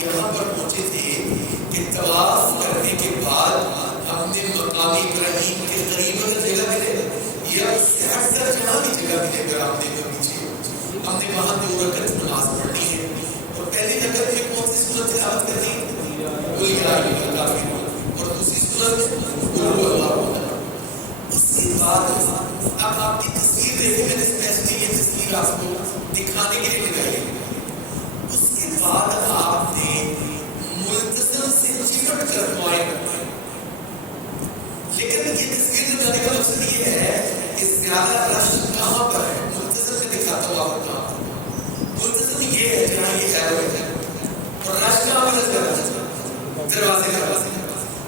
یہاں پر پہنچے تھے کہ طواف کرنے کے بعد ہم نے مقام ابراہیم کے قریب اگر جگہ ملے یا اس سے ہٹ کر جہاں بھی جگہ ملے اگر آپ نے پیچھے ہم نے وہاں 2 رکعت نماز پڑھنی ہے. اور پہلی رکعت میں کون سی سورت تلاوت کرنی ہے؟ قل یا ایھا الکافرون. اور دوسری سورت قل هو اللہ احد. اس کے بعد اب آپ کی تصویر دیکھیں, میں نے اسپیشلی یہ تصویر آپ کو دکھانے کے لیے لگائی ہے. اس کے بعد آپ نے ملتزم سے چپٹ کر دعائیں کرنا ہے. لیکن یہ تصویر دکھانے کا مقصد یہ ہے کہ زیادہ رش کہاں پر ہے. ملتزم سے دکھاتا ہوا آپ کہاں پر. ملتزم یہ ہے جہاں یہ ایرو ہے, اور رش کہاں پر نظر آتا ہے؟ دروازے.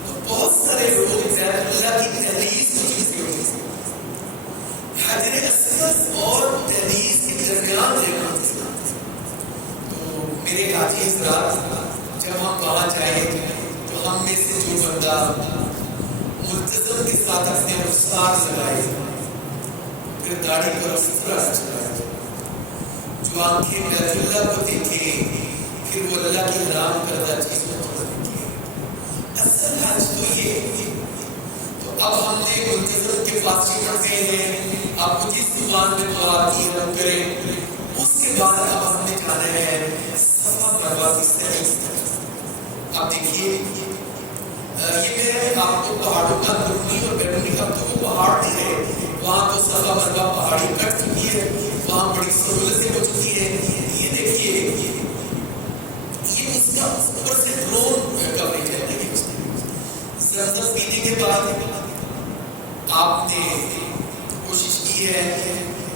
تو بہت سارے لوگ بیت اللہ کی دہلیز کو چیزیں ہوتی ہیں. حجر اسود اور دہلیز کے درمیان دیکھنا. تو میرے حاجی حضرات, جب ہم وہاں جائیں تو ہم میں سے جو بندہ ملتزم کے ساتھ اپنے رخسار لگائے, پھر داڑھی پر سترہ چڑھائے, جو آنکھیں بیت اللہ کو دیکھے, پھر وہ اللہ کی حرام کردہ چیزوں کو دیکھے. اصل حج تو یہ. تو اب ہم نے ملتزم کے پاس چپٹ گئے ہیں, آپ کو جس زبان میں دعا کی ہے وہ کریں. اس کے بعد اب ہم نے جانا ہے صفا مروا کی سیر. آپ دیکھیے یہ میں آپ کو پہاڑوں کا اندرونی اور بیرونی کا تو وہ پہاڑ نہیں ہے, وہاں تو صفا مروا پہاڑی کٹ چکی ہے, وہاں بڑی سہولتیں ہو چکی ہے. یہ دیکھیے یہ اس کا اوپر سے ڈرون کوریج ہے. زمزم پینے کے بعد آپ نے کوشش کی ہے,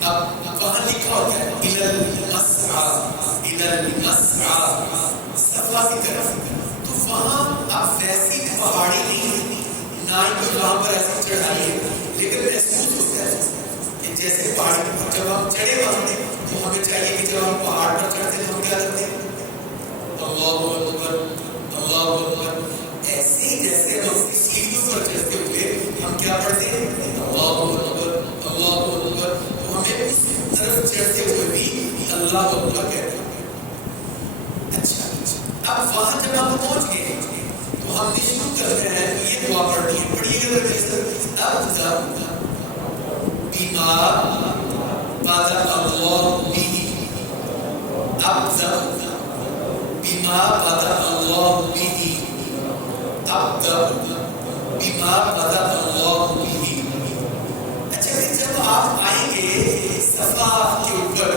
اب وہاں لکھا ہوتا ہے الی المسعى, الی المسعى, صفا کی طرف. تو وہاں آپ ویسی پہاڑی نہیں, نہ ہی کوئی وہاں پر ایسی چڑھائی ہے, لیکن محسوس ہوتا ہے کہ جیسے پہاڑی پر جب ہم چڑھے وہاں پہ تو ہمیں چاہیے کہ جب ہم پہاڑ پر چڑھتے ہیں تو ہم کیا کرتے ہیں؟ اللہ اکبر, اللہ اکبر. ایسے ہی جیسے ہم سیڑھیوں پر چڑھتے ہوئے ہم کیا پڑھتے ہیں؟ اللہ اکبر, اللہ اکبر. تو ہمیں اس طرف چڑھتے ہوئے بھی اللہ اکبر کہتے ہیں. اچھا, اب وہاں جب ہم پہنچ گئے تو ہم نے شروع کرتے ہیں یہ دعا پڑھنی ہے. پڑھیے گا میرے ساتھ, ابدا بما بدا اللہ به, ابدا بما بدا اللہ به, ابدا بما بدا اللہ به. اچھا پھر جب آپ آئیں گے صفا کے اوپر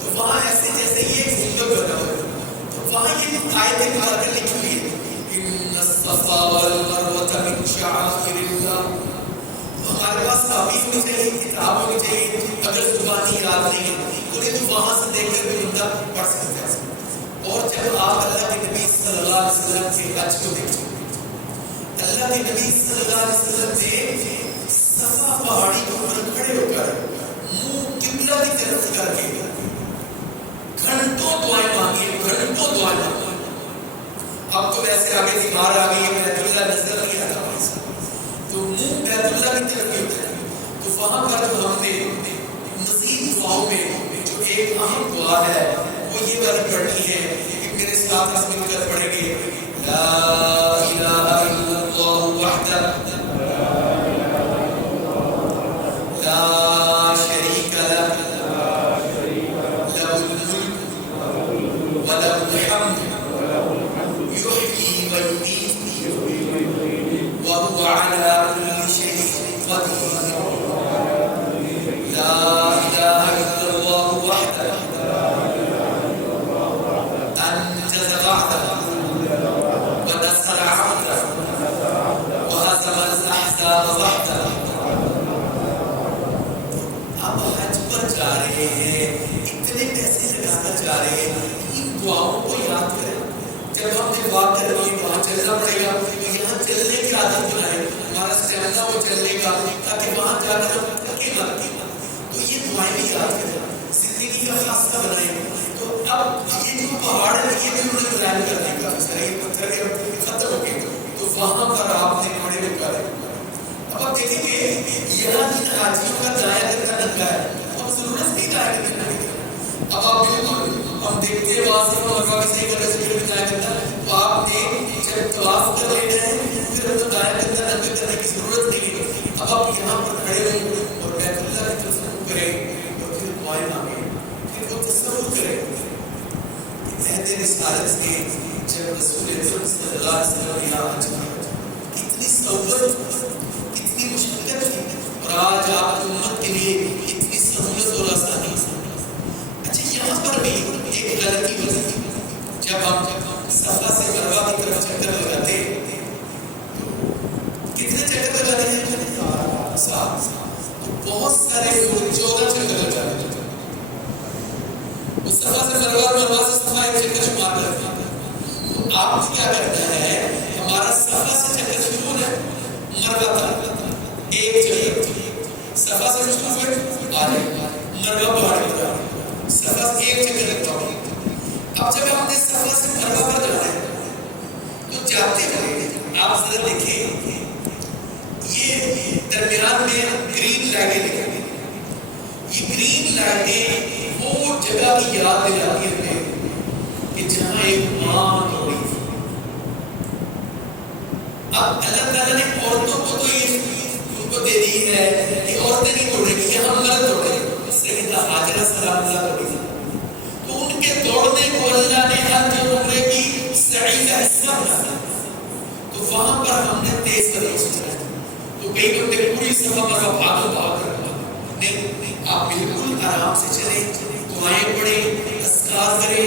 تو وہاں ایسے جیسے یہ گنبد بنا ہوا ہے, تو وہاں یہ آیت مبارکہ لکھی ہوئی ہے ان الصفا والمروہ من شعائر اللہ. تو ہمارے پاس تعبیر ہونی چاہیے, کتاب ہونی چاہیے. اگر زبانی یاد نہیں ہے تو وہاں سے دیکھ کر بھی بندہ پڑھ سکتا ہے. اور جب آپ اللہ کے نبی صلی اللہ علیہ وسلم کے حج کو دیکھیں, اللہ کے نبی صلی اللہ علیہ وسلم نے صفا پہاڑی کے اوپر کھڑے ہو کر منہ قبلہ کی طرف کر کے گھنٹوں دعائیں مانگی, گھنٹوں دعائیں مانگی. اب تو ویسے آگے دیوار آ گئی ہے, بیت اللہ نظر نہیں آتا ہمارے ساتھ, تو منہ بیت اللہ کی طرف ہوتا ہے. تو وہاں کا جو ہم نے مزید دعاؤں میں جو ایک اہم دعا ہے وہ یہ والی پڑھنی ہے کہ میرے ساتھ آپ مل کر پڑھیں گے لا الہ الا اللہ وحدہ لا شریک لہ لہ الملک وله الحمد يحيي ويميت وهو على كل شيء قدير. لا اله الا الله وحده انجز وعده ونصر عبده وهزم الاحزاب وحده. اب حج پر جا رہے ہیں, اتنے پیسے لگانا چاہ رہے ہیں, ان دعاؤں کو یاد کریں. جب ہم نے دعا کر لی وہاں چلنا پڑے گا, تو یہاں چلنے کی عادت بنائیں, ہمارا اسٹیمنا وہ چلنے کا, تاکہ وہاں جا کر ہم تھکے نہ. تو یہ دعائیں بھی یاد کریں, زندگی کا خاصہ بنائیں. تو اب یہ جو پہاڑ ہے یہ بھی انہوں نے پلان کرنے کا, یہ پتھر ختم ہو گئے, تو وہاں پر آپ نے کھڑے ہو کر اب آپ دیکھیں گے یہاں جن حاجیوں کا دائیں کرنا ننگا ہے, اب ضرورت نہیں دائیں کرنے کی. اب آپ بالکل ہم دیکھتے ہیں وہاں سے مروا کی صحیح کرنے سے دائیں کرنا طواف کر لینا ہے، پھر ہم دائیں کندھا ننگا کرنے کی ضرورت نہیں ہے. اب آپ یہاں پر کھڑے ہوں اور بیت اللہ کی طرف رخ کریں اور پھر دعائیں مانگیں، پھر وہ تصور کریں عہد رسالت کے جب رسول اکرم صلی اللہ علیہ وسلم یہاں حج کیا، کتنی صحبت، کتنی مشقت تھی، اور آج آپ کی امت کے لیے اتنی سہولت اور آسانی. اچھا یہاں پر بھی ایک غلطی ہوتی ہے، جب ہم صفا سے مروہ کی طرف چکر لگاتے کتنے چکر لگاتے ہیں؟ 7. تو بہت سارے لوگ 14 چکر لگاتے ہیں. صفا سے مروہ اور مروہ سے صفا ایک چکر شمار کرتے ہیں. تو آپ کو کیا کرنا ہے، ہمارا صفا سے چکر شروع ہے، مروہ تک ایک چکر، صفا سے شروع ہوئے آ جائے مروہ پہاڑی پر، صفا سے ایک چکر لگتا ہوں. اب جب ہم نے صفا سے مروہ پر جانا ہے تو جاتے ہوئے آپ ذرا دیکھیں یہ درمیان میں گرین لائٹیں لگی ہیں. یہ گرین لائٹیں وہ جگہ کی یاد دلاتی ہیں کہ جہاں ایک ماں توڑی تھی. اب اللہ تعالیٰ نے عورتوں کو تو یہ ان کو دے دی ہے کہ عورتیں نہیں توڑیں گی، یہاں مرد توڑے. سیدہ ہاجرہ سلام اللہ توڑی تھی، تو ان کے توڑنے کو اللہ نے حج اور عمرے کی سعی کا حصہ بنا. تو وہاں پر ہم نے تیز قدمی سے چلا. تو کئی بندے پوری صفا پر بھاگ کر نہیں، آپ بالکل آرام سے چلیں، دعائیں پڑھیں، اذکار کریں.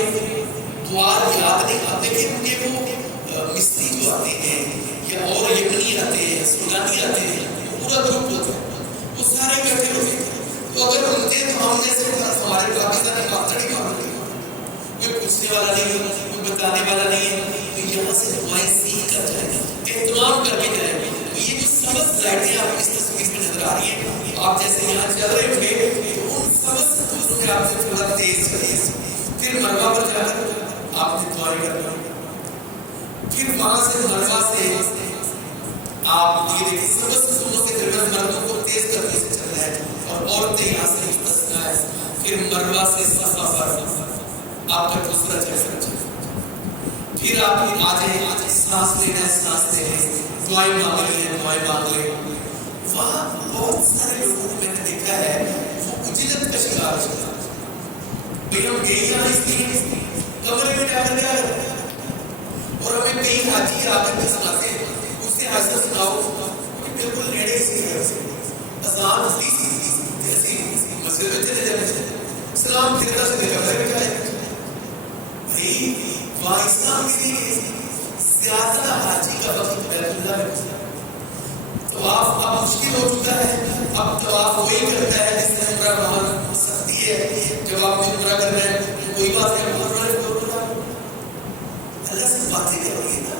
دعا یاد نہیں آتے کہ مجھے وہ مصری جو آتے ہیں یا اور یمنی آتے ہیں، سودانی آتے ہیں، پورا گروپ ہوتا ہے، وہ سارے بیٹھے ہوتے ہیں. تو اگر ہوتے تو ہم جیسے ہمارے پاکستانی پاکستانی مانتے کوئی پوچھنے والا نہیں ہے، کوئی بتانے والا نہیں ہے، تو یہاں سے دعائیں سیکھ کر جائیں گے، اہتمام کر کے جائیں گے. تو یہ جو سبز لائٹیں آپ اس تصویر میں نظر آ رہی ہیں، آپ جیسے یہاں چل رہے ہوں گے تو ان سبز دوسروں میں آپ سے تھوڑا تیز تیز، پھر مروہ پر جا کر آپ نے دعائیں کرنا. پھر وہاں سے مروہ سے آپ یہ دیکھیں سبز سونوں سے درمیان مردوں کو تیز کرنے سے چلنا ہے اور عورتیں یہاں سے بسنا ہے. پھر مروہ سے صفا پر آپ کا دوسرا چکر. پھر آپ آ جائیں، سانس لینا ہے، سانس لے لیں، دعائیں مانگنی ہے، دعائیں مانگ لیں. وہاں بہت سارے لوگوں کو میں نے دیکھا ہے وہ اجلت کا شکار ہو جاتا ہے. بھئی ہم گئے یہاں اس لیے کمرے میں جا کر کیا کرتے ہیں، اور ہمیں کئی حاجی آ کر کے سناتے ہیں اس سے حاصل سناؤ کہ بالکل نیڑے اسی گھر سے اذان ہوتی تھی ایسی مسجد میں چلے جانے سے سلام پھرتا سے دیکھا کمرے میں جائے. بھئی وہاں اسلام کے لیے زیادہ حاجی کا وقت بیت اللہ میں گزرا. طواف اب مشکل ہو چکا ہے، اب طواف وہی کرتا ہے جس نے عمرہ. وہاں سختی ہے، جب آپ نے عمرہ کرنا ہے کوئی بات نہیں، اللہ سے باتیں کریں نا،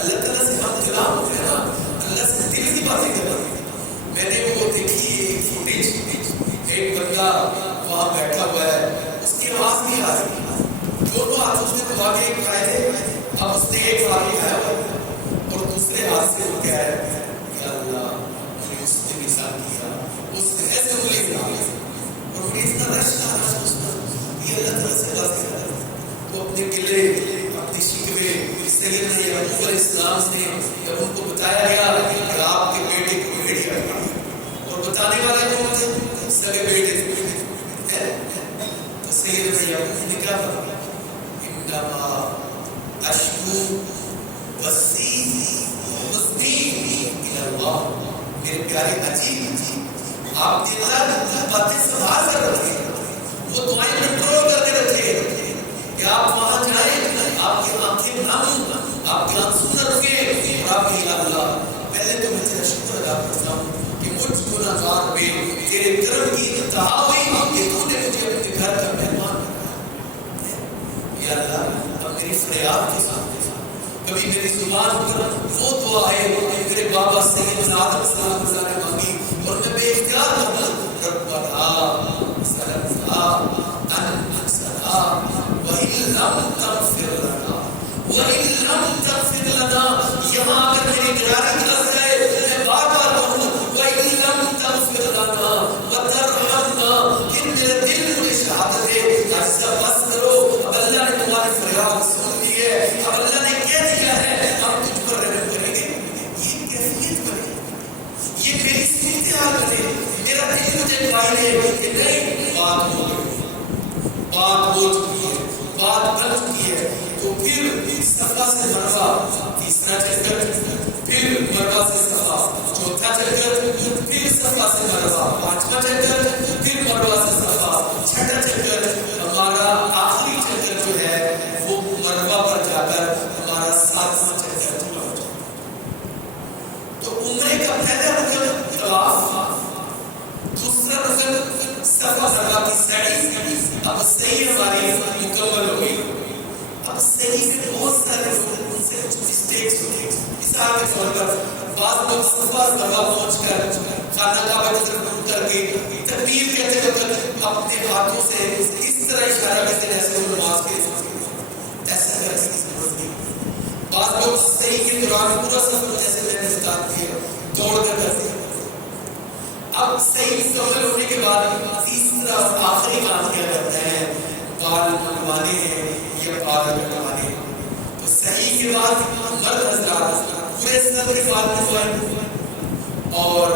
اللہ تعالیٰ سے ہم کلام ہو گئے نا، اللہ سے دل کی باتیں کریں. میں نے وہ دیکھی فوٹیج، ایک بندہ وہاں بیٹھا ہوا ہے، اس کی آواز نہیں آ رہی، دونوں ہاتھ اس نے دبا کے کھائے تھے. اب اس نے ایک ہاتھ کھایا اور دوسرے ہاتھ سے وہ کہہ رہا ہے یا اللہ مجھے اس نے مثال کیا، اس نے ایسے انگلی بنا اور مجھے اتنا رش آ رہا ہے اس پر، یہ اللہ تعالیٰ سے بات کر رہا ہے. تو اپنے گلے اپنی شکوے سیدنا یعقوب علیہ السلام نے جب ان کو بتایا گیا کہ آپ کے بیٹے کو بھیڑیا اور بتانے والے کون تھے، سگے بیٹے تھے، تو سیدنا یعقوب نے کیا کہا انما اشکو بسی حزنی الی اللہ. میرے پیارے عجیب آپ نے اللہ باتیں سنبھال کر رکھے، وہ دعائیں کنٹرول کر کے رکھے کہ آپ وہاں جائیں، آپ کی آنکھیں نم، آپ کے آنسو نہ رکے، اور آپ کی اللہ پہلے تو میں تیرا شکر ادا کرتا ہوں کہ مجھ گنہگار پہ تیرے کرم کی انتہا ہوئی کہ تو نے مجھے اپنے گھر کا مہمان بنایا. یا اللہ اب میری فریاد کے ساتھ کبھی میری زبان پر وہ دعا ہے میرے بابا سیدنا آدم سلام اللہ نے مانگی اور میں بے اختیار کرنا ربنا ظلمنا انفسنا وإن لم تغفر لنا یہاں اگر میری گراری نظر جائے میں بار بار کہوں وإن لم تغفر لنا وترحمنا، پھر میرے دل میں شہادت ہے ایسا بس کرو. اب اللہ نے تمہاری فریاد سن لی ہے، اب اللہ نے کہہ دیا ہے اب تجھ پر کچھ مسٹیکس ہوتی ہیں. مثال کے طور پر بعض لوگ صفا مروا پہنچ کر خانہ کعبہ کی طرف منہ کر کے تکبیر کہتے وقت اپنے ہاتھوں سے اس طرح اشارہ کرتے ہیں جیسے وہ نماز کے ایسا کرنے کی ضرورت نہیں. بعض لوگ صحیح کے دوران پورا سفر جیسے میں نے بتا دیا دوڑ کر کرتے ہیں. اب صحیح مکمل ہونے کے بعد تیسرا آخری کام کیا جاتا ہے بال منڈوانے ہیں یا بال کٹوانے ہیں. تو صحیح کے بعد مرد حضرات پورے سر کے بال منڈوائیں اور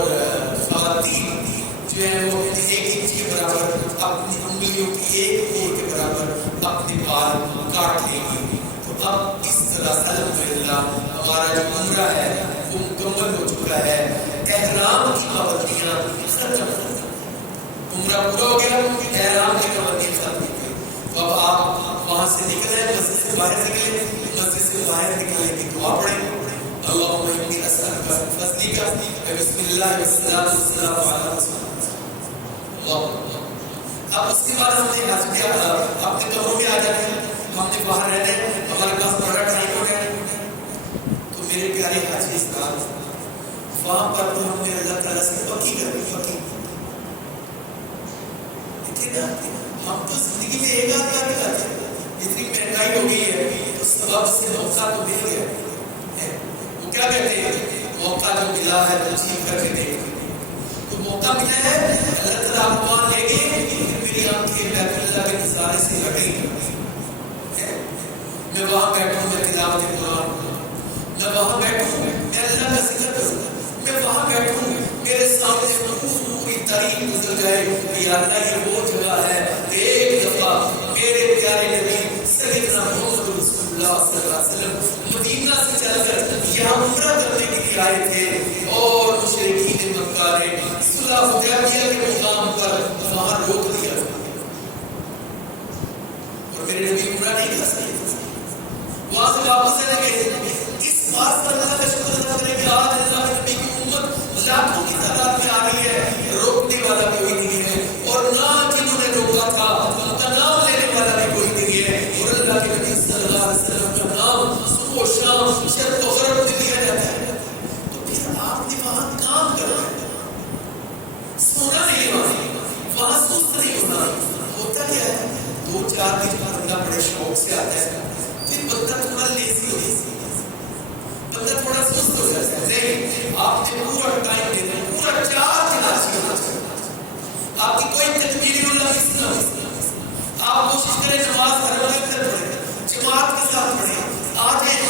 خواتین جو ہے وہ ایک انچ کے برابر اپنی انگلیوں کی ایک کے برابر اپنے بال کاٹ لیں گی. تو اب اس طرح الحمدللہ ہمارا جو عمرہ ہے وہ مکمل ہو چکا ہے. احرام کی پابندیاں ختم. عمرہ پورا ہو گیا, احرام کی پابندیاں ختم ہو گئی. تو اب آپ وہاں سے نکلیں, مسجد سے باہر نکلیں, مسجد سے باہر نکلنے کی دعا پڑھیں. اللہم انی اسألک فضلک بسم اللہ والصلاۃ والسلام علی رسول اللہ. اب اس کے بعد ہم نے حج کیا, اپنے کمروں میں آ جاتے ہیں, ہم نے باہر رہنا ہے, ہمارے پاس بڑا ٹائم ہو گیا. تو میرے پیارے حاجی اسلام وہاں پر تو ہم نے اللہ تعالیٰ سے پکی کرنی پکی. لیکن ہم تو زندگی میں ایک آدھ بار نکالتے ہیں, اتنی مہنگائی ہو گئی ہے تو سبب سے موقع تو مل گیا. وہ کیا کہتے ہیں, موقع جو ملا ہے تو جی کر کے دیکھ. تو موقع ملا ہے, اللہ تعالیٰ آپ وہاں لے گئے, میری آنکھیں بیت اللہ کے نظارے سے ہٹیں. میں وہاں بیٹھوں, میں تلاوت قرآن, میں وہاں بیٹھوں, میں اللہ کا ذکر کروں, میں وہاں بیٹھوں, میرے سامنے پوری تاریخ گزر جائے. یا اللہ یہ وہ جگہ ہے, ایک دفعہ میرے پیارے نبی سیدنا محمد رسول اللہ صلی اللہ علیہ وسلم مدینہ سے چل کر یہاں عمرہ کرنے کے لیے آئے تھے اور مشرکین مکہ نے صلح حدیبیہ کے مقام پر وہاں روک دیا اور میرے نبی عمرہ نہیں کر سکے. وہاں سے واپس آنے گئے. اس بات پر اللہ کا شکر ادا کریں کہ آج اللہ کے نبی کی امت لاکھوں کی تعداد میں آ رہی ہے, روکنے والا کوئی نہیں ہے, اور نہ جنہوں نے روکا تھا ان کا نام لینے والا بھی کوئی نہیں ہے. اور اللہ کے نبی صلی اللہ علیہ وسلم کا نام صبح و شام شرق و غرب میں لیا جاتا ہے. تو پھر آپ نے وہاں کام کرنا ہے, سونا نہیں وہاں سست نہیں ہونا. ہوتا کیا ہے, 2-4 دن بندہ بڑے شوق سے آتا ہے, پھر بندہ تھوڑا لیزی ہو جاتا ہے, بندہ تھوڑا سست ہو جاتا ہے. نہیں, آپ نے پورا ٹائم دینا, پورا 4 دن حاضر ہونا چاہیے. آپ کی کوئی تکبیر اللہ مس نہ ہو. آپ کوشش کریں نماز ہر وقت پڑھیں, جماعت کے ساتھ پڑھیں, آ جائیں.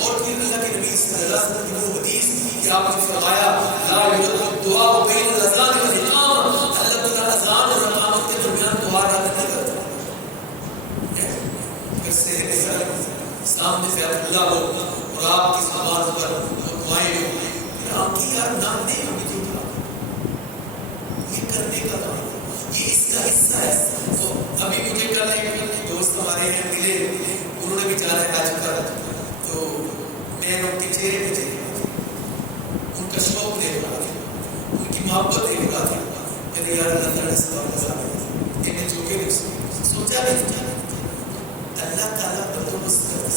اور پھر اللہ کے نبی صلی اللہ علیہ وسلم کی حدیث کہ آپ نے فرمایا لا یرد الدعاء بین الاذان والاقامہ, اللہ تعالیٰ اذان اور اقامت کے درمیان دعا رد نہیں کرتا. پھر سے سامنے سے اللہ ہو اور آپ کی زبان پر دعائیں ہو, آپ کی یار نام دے ہمیں جو یہ کرنے کا کام, یہ اس کا حصہ ہے. تو ابھی مجھے کل ایک دوست ہمارے ہیں ملے, انہوں نے بھی جانا ہے حج پر. تو میں ان کے چہرے پہ دیکھ, ان کا شوق دیکھ رہا تھا, ان کی محبت دیکھ رہا تھا. میں نے یار اللہ تعالیٰ سے بتا دیا, انہیں جو کہ سوچا نہیں, اللہ تعالیٰ بندوبست کرتا.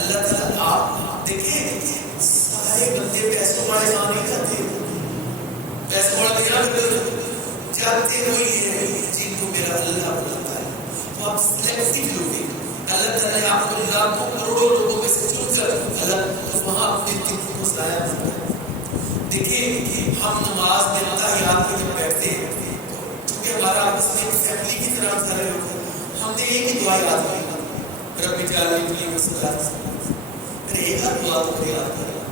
اللہ تعالیٰ آپ دیکھیں سارے بندے پیسوں والے کام نہیں کرتے, پیسوں والا دیا جاتے وہی ہیں جن کو میرا اللہ بلاتا ہے. تو آپ سلیکٹیو لوگ ہیں, اللہ تعالیٰ نے آپ کو لاکھوں کروڑوں لوگوں میں سے چن کر اللہ وہاں اپنے دل کو ضائع کرتا ہے. دیکھیں ہم نماز میں تحیات میں جب بیٹھتے ہیں, چونکہ ہمارا آپس میں فیملی کی طرح سارے لوگ ہیں, ہم نے ایک ہی دعا یاد کی, رب اجعلنی مسلما. میرے ایک ہاتھ دعا تو مجھے یاد کرا,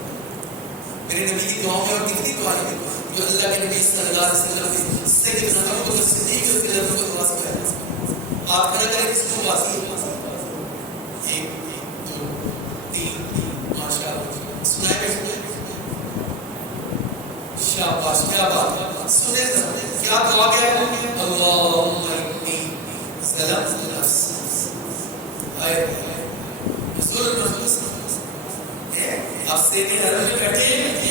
میرے نبی کی دعاؤں میں اور کتنی دعائیں ہیں جو اللہ کے نبی صلی اللہ علیہ وسلم نے سیدنا ابو بکر صدیق رضی اللہ عنہ کو دعا سکھایا. آپ کرا کریں کس کو واسی 1 2 3 ماشاء اللہ سنائے شاباش, کیا بات, سنے کیا دعا کیا ہے, اللہم انی ظلمت نفسی, آئے ظلم نفس. آپ سے بھی حرم میں بیٹھے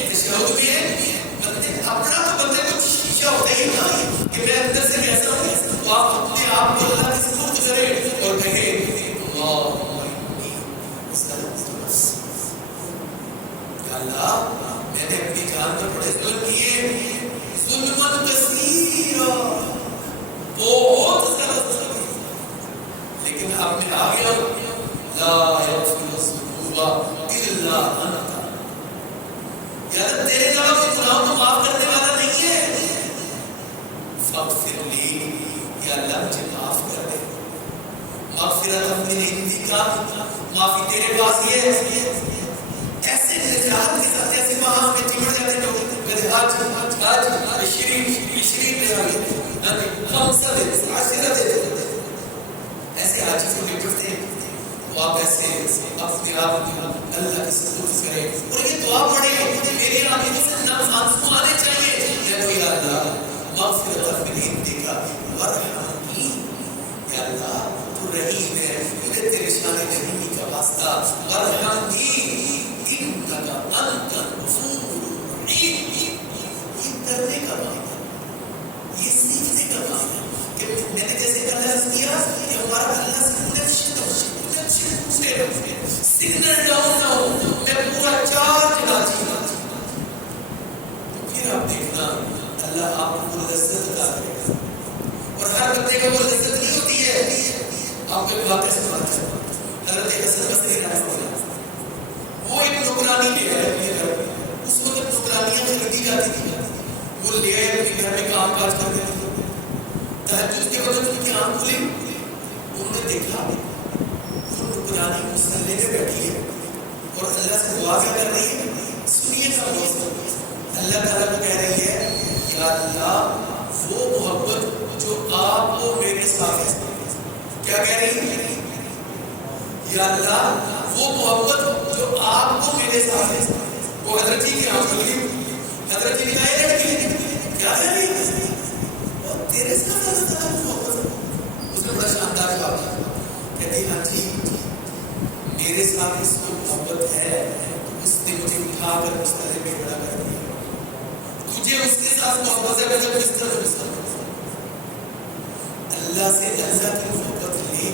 تشہد میں بندے اپنا تو بندے کو شیشہ ہوتا ہی نا کہ میں اندر سے کیسا ہوں, تو آپ اپنے آپ کو اللہ کی سپرد کریں اور کہیں اللہم انی ظلمت نفسی یا اللہ میں نے اپنی جان پر بڑے ظلم کیے، ظلم کثیر، بہت زیادہ ظلم کیے، لیکن اب میں آ گیا لا یغفر الذنوب الا انت، یا اللہ تیرے علاوہ گناہوں کو معاف کرنے والا نہیں ہے، فاغفر لی، یا اللہ مجھے معاف کر دے، مغفرت من عندک، معافی تیرے پاس ہی ہے۔ ایسے نجات کے ساتھ ایسے وہاں پہ چمٹ جاتے لوگ، آج شیرین لے آگے خمسہ دے عشرہ دے، ایسے آج سے نپٹتے ہیں۔ تو آپ ایسے اپنے آپ اللہ کی سپرد کریں اور یہ دعا پڑھیں، میری آنکھوں سے نم آنسو آنے چاہیے، یا اللہ مغفرت من عندک وارحمنی، یا اللہ تو رحیم ہے، مجھے تیرے شان رحیمی کا واسطہ، وارحمنی انک انت الغفور الرحیم۔ یہ کرنے کا معنی، یہ سیکھنے کا معنی کہ میں نے جیسے اللہ کیا کہ ہمارا اللہ سے سگنل ڈاؤن نہ ہو، میں پورا چارج نہ جینا، پھر آپ دیکھنا اللہ آپ کو لذت عطا کرے گا۔ اور ہر بندے کو وہ لذت نہیں ہوتی ہے۔ آپ کو ایک واقعہ سناتا ہوں، حضرت حسن بصری رحمۃ اللہ، وہ ایک نوکرانی لے آئے اپنے گھر میں، اس کو جب نوکرانیاں خریدی جاتی تھی وہ لے آئے اپنے گھر میں کام کاج کرتے تھے، تہجد کے وقت ان کی آنکھ کھلی، انہوں نے دیکھا وہ نوکرانی مسلے میں بیٹھی ہے اور اللہ سے دعا کیا کر رہی ہے، سنیے کا موضوع، اللہ تعالیٰ کو کہہ رہی ہے یا اللہ وہ محبت جو آپ کو میرے ساتھ ہے، کیا کہہ رہی ہے، یا اللہ وہ محبت جو آپ کو میرے ساتھ ہے۔ وہ حضرت جی کی آنکھ کھلی، حضرت جی نے کہا یہ لڑکی کیا کہہ رہی ہے، اور تیرے ساتھ اللہ تعالیٰ کی محبت۔ اس نے بڑا شاندار جواب دیا، کہتی ہاں جی میرے ساتھ اس کو محبت ہے، اس نے مجھے اٹھا کر بستر میں کھڑا کر دیا، تجھے اس کے ساتھ محبت ہے جب بستر اللہ سے اللہ کی محبت لے،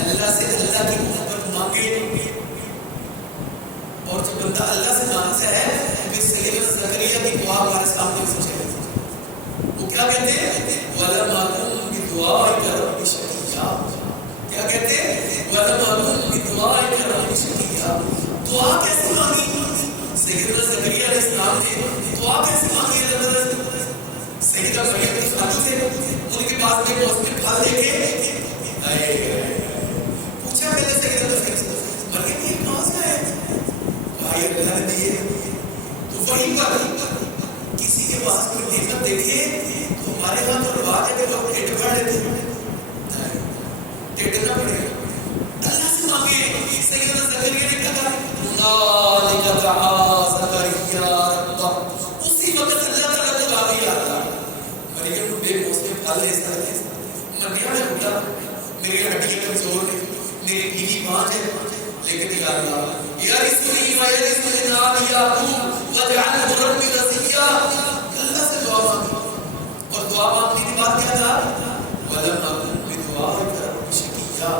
اللہ سے اللہ کی محبت مانگے، اور جب بندہ اللہ سے مانگتا ہے پھر سیدنا زکریا کی دعا ہمارے سامنے سچے، وہ کیا کہتے ہیں وَلَمْ أَكُنْ بِدُعَائِكَ رَبِّ شَقِيًّا، کیا کہتے ہیں وَلَمْ أَكُنْ بِدُعَائِكَ رَبِّ شَقِيًّا۔ دعا کیسے مانگی سیدنا زکریا علیہ السلام نے، دعا کیسے مانگی سیدہ مریم کی خاتون سے، ان کے پاس میں موسم پھل لے کے پوچھا پہلے سیدنا مریم یہ کہاں سے ہے، بھائی اللہ نے دیے، تو وہیں پر کسی کے پاس کوئی نعمت دیکھے تو ہمارے ہاں تو رواج ہے کہ لوگ ٹھیٹ بڑھ لیتے ہیں، ٹھیٹ نہ پڑے، اللہ سے مانگے۔ سیدنا زکریا نے کہا هُنَالِكَ دَعَا زَكَرِيَّا رَبَّهُ، اسی وقت اللہ تعالیٰ کو دعا دیا اللہ مریم کو بے موسم پھل لے سکتے، مریم نے اٹھا میری ہڈیاں کمزور ہیں، میری بیوی ماں ہے، لیکن یا اللہ یرثنی ویرث من آل یعقوب واجعلہ ربی رضیہ، اللہ سے دعا مانگی، اور دعا مانگنے کے بعد کیا تھا وَلَمْ أَكُنْ بِدُعَائِكَ رَبِّ شَقِيًّا،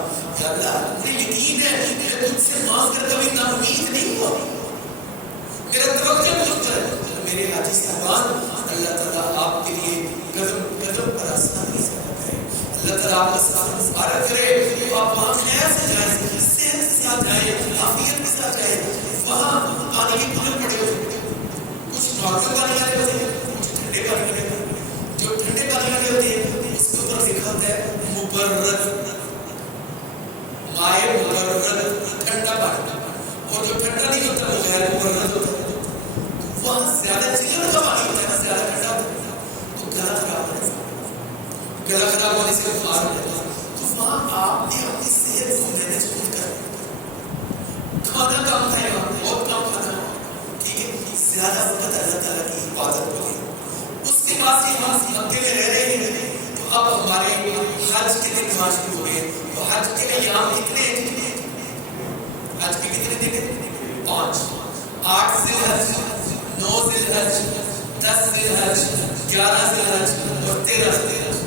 یا اللہ مجھے یقین ہے میں تجھ سے مانگ کر کبھی ناامید نہیں ہوا، میرا توکل مجھ پر ہے، میرے حاجی صاحبان اللہ تعالیٰ آپ کے لیے قدم قدم پر آسانی سے کرے، اللہ تعالیٰ آپ کا ساتھ مبارک کرے، تو آپ وہاں خیر سے جائیں، صحت کے ساتھ جائیں، عافیت کے ساتھ جائیں، وہاں پانی کی بوتل پڑے ہوئے، کچھ نارمل پانی والے ہوتے ہیں، کچھ ٹھنڈے پانی والے ہوتے ہیں، جو ٹھنڈے پانی والے ہوتے ہیں اس کے اوپر لکھا ہوتا ہے مبرد، مائع مبرد ٹھنڈا پانی، اور جو ٹھنڈا نہیں ہوتا وہ غیر مبرد ہوتا ہے، وہاں زیادہ چکن کا پانی ہوتا ہے نا، زیادہ ٹھنڈا ہوتا ہے تو گلا خراب ہوتا ہے، گلا خراب ہونے سے بخار ہو جاتا ہے، تو وہاں آپ نے اپنی صحت کو مینجمنٹ کر کھانا کم کھائے گا، بہت کم کھانا، ٹھیک ہے، زیادہ وقت اللہ تعالیٰ کی عبادت کو دے۔ اس کے بعد سے ہم مکے میں رہ رہے ہیں تو اب ہمارے حج کے دن شروع ہو گئے، تو حج کے ایام کتنے ہیں، حج کے کتنے دن ہیں 5، 8 ذی الحج، 9 ذی الحج، 10 ذی الحج، 11 ذی الحج اور 13 ذی الحج۔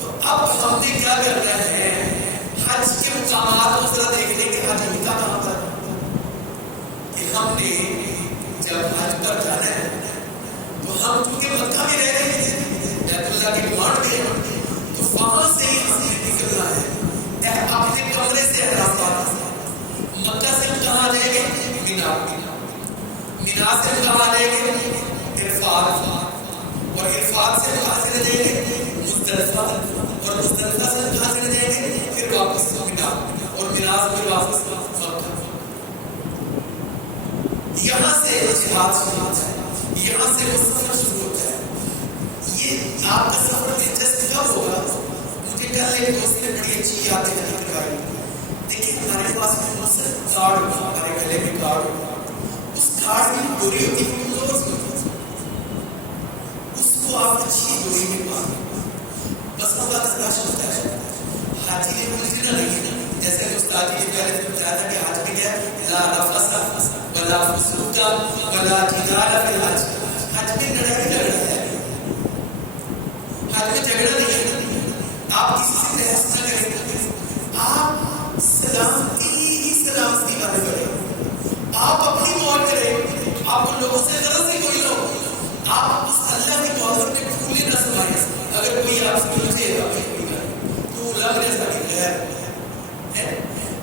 تو اب ہم نے کیا کرنا ہے، حج کے مقامات کو ذرا دیکھ لیں کہ حج ہوتا کہاں پر، عرفات سے کہاں چلے جائیں گے؟ مزدلفہ، اور مزدلفہ سے کہاں چلے جائیں گے؟ پھر واپس منا، اور منا سے واپس مکہ۔ یہاں سے جہاد شروع ہوتا ہے، یہاں سے وہ سفر شروع ہوتا ہے۔ یہ آپ کا سفر دلچسپ کب ہوگا؟ مجھے کل ایک دوست نے بڑی اچھی یادیں دکھائی۔ دیکھیں ہمارے پاس مقصد کارڈ ہوگا، ہمارے گلے میں کارڈ ہوگا، اس کارڈ کی ڈوری ہوتی ہے کلوز ہوتی ہے، اس کو آپ اچھی ڈوری میں باندھیں، بس وہ کا تلاش ہوتا ہے۔ حاجی نے الجھنا نہیں ہے، جیسے کہ استاد جی نے پہلے بتایا تھا کہ حج میں کیا لا رفث ولا فسوق ولا جدال فی الحج، حج میں لڑائی جھگڑا ہے، حج میں جھگڑا نہیں ہے، آپ کسی سے بحث نہ کریں، آپ سلامتی ہی سلامتی والے بڑھیں، آپ اپنی موت کریں، آپ ان لوگوں سے غرض ہی کوئی نہ ہو، آپ اس اللہ کی محبت میں پھولے نہ سمائیں۔ اگر کوئی آپ سے ملے گا تو لگ نے ساری خیر ہے،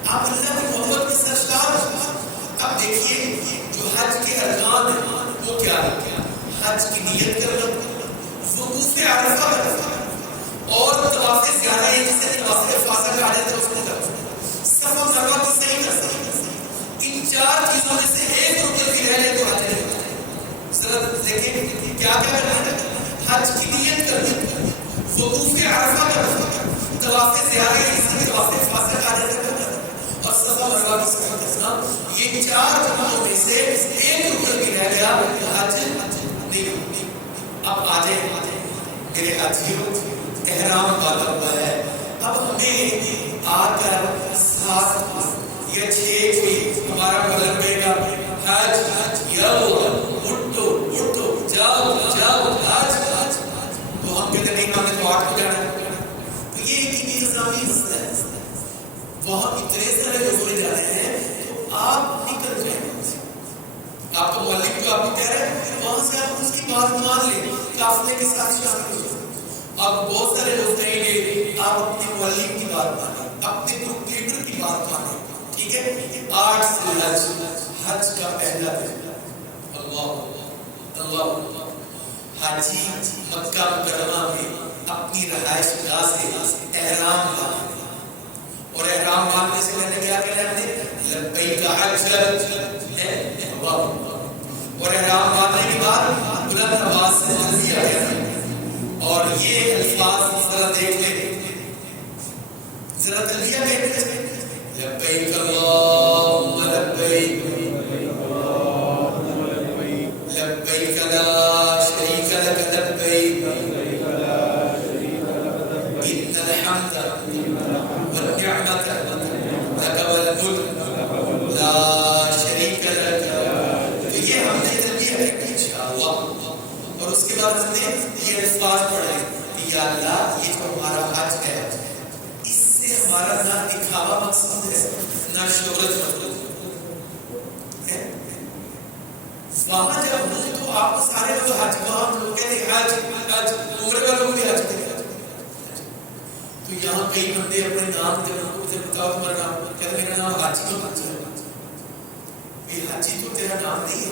آپ اللہ کی محبت میں سرشار ہو۔ اب دیکھیے جو حج کے ارکان ہیں وہ کیا ہے؟ حج کی نیت کرنا، وقوف عرفہ کرنا، اور طواف زیارہ جسے طواف افاضہ کہا جاتا ہے اس کو کرنا، صفا مروا کو صحیح کرنا۔ ان چار چیزوں میں سے ایک رکن بھی رہ جائے تو حج نہیں ہوتا ہے۔ ذرا دیکھیں کیا کیا کرنا ہے؟ حج کی نیت کرنا، وقوف عرفہ کرنا، طواف زیارہ جسے طواف افاضہ کہا جاتا ہے اور صفا مروا کی صحیح کرنا۔ یہ چار رکنوں میں سے ایک رکن بھی رہ گیا تو حج نہیں ہوتی۔ اب آ جائیں میرے حاجیوں، احرام باندھا ہوا ہے، اب ہمیں آ کر 7 یا 6 کوئی ہمارا بدل دے گا حج اٹھو جاؤ حج، تو ہم کہتے نہیں، ہم نے تو 8 کو جانا ہے۔ تو یہ ایک انتظامی مسئلہ ہے، وہاں اتنے سارے لوگ ہونے جا رہے ہیں تو آپ نکل جائیں گے۔ آپ کا مولوی جو آپ کو کہہ رہے ہیں وہاں سے آپ اس کی بات مان لیں، قافلے کے ساتھ شامل ہو جائیں۔ آپ بہت سارے لوگ کہیں گے آپ اپنے مولوی کی بات مانیں، اپنے گروپ لیڈر کی بات مانیں، ٹھیک ہے؟ 8 ذی الحج، حج کا پہلا دن، اللہ حاجی مکہ مکرمہ میں اپنی رہائش گاہ سے احرام باندھے، اور احرام باندھنے سے پہلے کیا کہنا ہے؟ لبیک حجۃ ہے، اور احرام باندھنے کے بعد بلند آواز سے تلبیہ کہنا، اور یہ الفاظ ذرا دیکھ لیں، ذرا تلبیہ دیکھ لیں، لبیک اللہم لبیک لبیک لا شریک لک لبیک ان الحمد والنعمت لک والملک لا شریک لک۔ تو یہ ہم نے تلبیہ ہے انشاءاللہ، اور اس کے بعد ہم نے یہ الفاظ پڑھے کہ یا اللہ یہ جو ہمارا حج ہے اس سے ہمارا نہ دکھاوا مقصود ہے نہ شہرت مقصود ہے۔ وہاں جب ہوں تو آپ کو سارے لوگ حج، وہاں لوگ کہتے ہیں حج عمرے والوں بھی حج کرتے ہیں، تو یہاں کئی بندے اپنے نام کے نام کو بتاؤ تمہارا نام، کہتے ہیں میرا نام حاجی تو حج ہے، یہ حاجی تو تیرا نام نہیں ہے،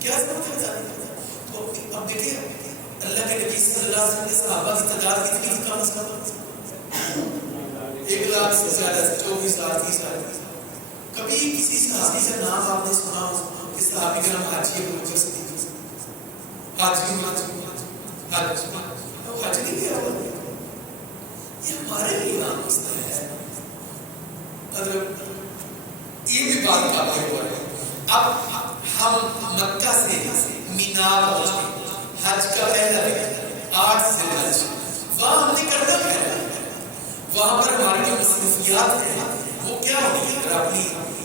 کیا سمجھ میں جانے کا؟ تو اب دیکھیں اللہ کے نبی صلی اللہ علیہ وسلم کے صحابہ کی تعداد کتنی تھی؟ کم از کم 1 لاکھ سے زیادہ، 24,000 کبھی کسی صحابی کا نام آپ نے سنا ہو کہ صحابی کا نام حاجی ہے؟ حج نہیں کیا ہوا، یہ ہمارے لیے نام مسئلہ ہے، یہ بھی بات کا ہوا ہے۔ اب ہم مکہ سے مینا پہنچے، حج کا پہلا دن 8 ذی الحج، وہاں ہم نے کرنا کیا ہے؟ وہاں پر ہماری جو مصروفیات ہیں وہ کیا ہوگی؟ اگر اپنی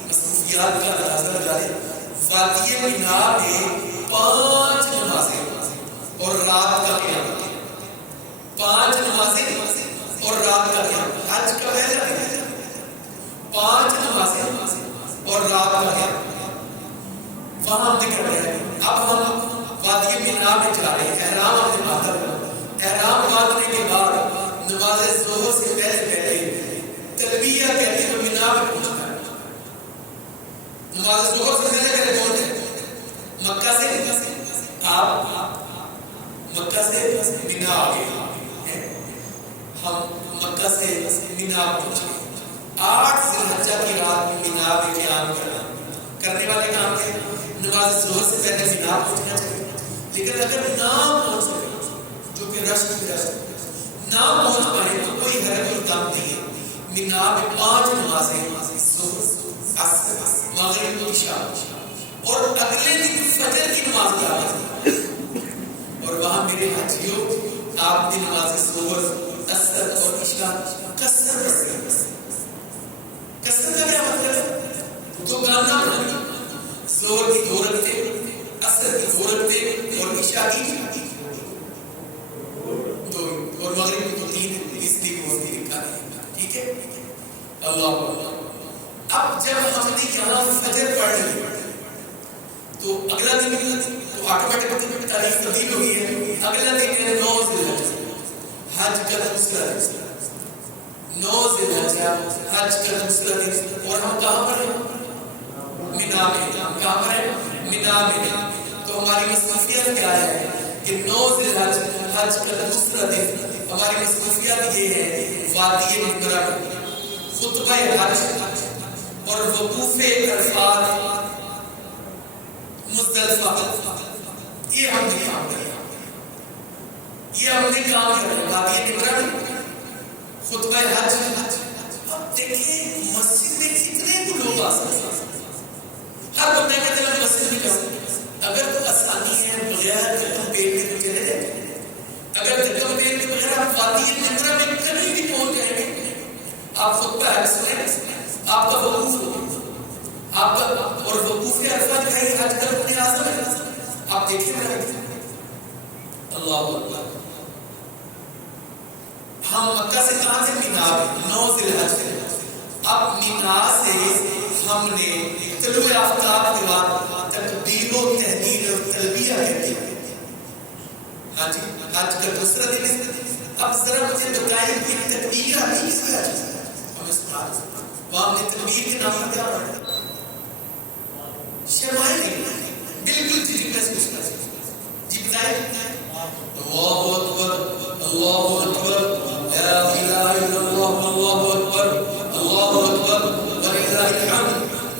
مصروفیات کا اندازہ لگا لیں، وادی مینا میں 5 نمازیں اور رات کا قیام، 5 نمازیں اور رات کا قیام، حج کا پہلا دن ہے، 5 نمازیں اور رات کا قیام، وہاں ہم نے کرنا ہے۔ اب ہم وادی مینا میں جا رہے ہیں، احرام ہم نے باندھا ہوا، احرام باندھنے کے بعد نماز ظہر سے پہلے تلبیہ کہتے ہوئے مینا میں پہنچنا ہے۔ نماز ظہر سے پہلے کون ہے؟ مکہ سے آپ مکہ سے یہاں پہنچنا چاہیے. لیکن اگر نہ پہنچ سکے جو کہ رشک نہ پہنچ پائے تو کوئی حرج اور دم نہیں ہے. مینا میں 5 نمازیں ظہر عصر مغرب و عشاء اور اگلے دن فجر کی نماز ادا کرتے. اور وہاں میرے حاجیوں آپ نے نماز ظہر عصر اور عشاء کثر پڑھ رہے ہیں. کثر کا کیا مطلب ہے؟ تو گانا پڑھنا. ظہر کی 2 رکعتیں، عصر کی 2 رکعتیں اور عشاء کی 2 اور مغرب کی 3. اس لیے وہ بھی لکھا ہے. ٹھیک ہے. اللہ اب جب ہم نے یہاں فجر پڑھ لی تو اگلا دن تو آٹومیٹک تاریخ تبدیل ہو گئی ہے. اگلا دن ہے 9 ذی الحجہ، حج کا دوسرا دن. 9 ذی الحجہ حج کا دوسرا دن. اور ہم کہاں پر ہیں؟ مینا میں. کہاں پر ہیں؟ مینا میں. تو ہماری مصروفیت کیا ہے کہ 9 ذی الحجہ حج کا دوسرا دن ہماری مصروفیت یہ ہے وادی نمرہ میں خطبہ حج اور وقوف عرفات مزدلفہ. یہ ہم نے کام کیا. یہ ہم نے کام کیا وادی نمرہ میں خطبہ حج. اب دیکھیں مسجد میں کتنے کو لوگ آ سکتے ہیں. ہر بندے کا دل مسجد میں جاؤ. اگر تو آسانی ہے بغیر دکم پیل کے تو چلے جائیں. اگر دکم پیل کے بغیر آپ وادی نمرہ میں کبھی بھی پہنچ جائیں گے. آپ خطبہ حج سنیں، آپ کا وقوف ہوگا آپ کا. اور وقوف عرفہ جو ہے حج کا رکن اعظم ہے. آپ دیکھیں اللہ اکبر. ہم مکہ سے کہاں سے مینا 9 ذی الحجہ. اب مینا سے ہم نے طلوع آفتاب کے بعد تکبیر و تحلیل اور تلبیہ کہتے ہیں. ہاں جی حج کا دوسرا دن ہے. اب ذرا مجھے بتائیں کہ تکبیر آتی کس کا ہے؟ ہمیں سنا وہاں نے تکبیر کے نام کیا پڑھا؟ شرمائے نہیں بالکل جی محسوس کریں. جی بتائیں. اللہ اکبر اللہ اکبر لا الہ الا اللہ اللہ اکبر اللہ اکبر وللہ الحمد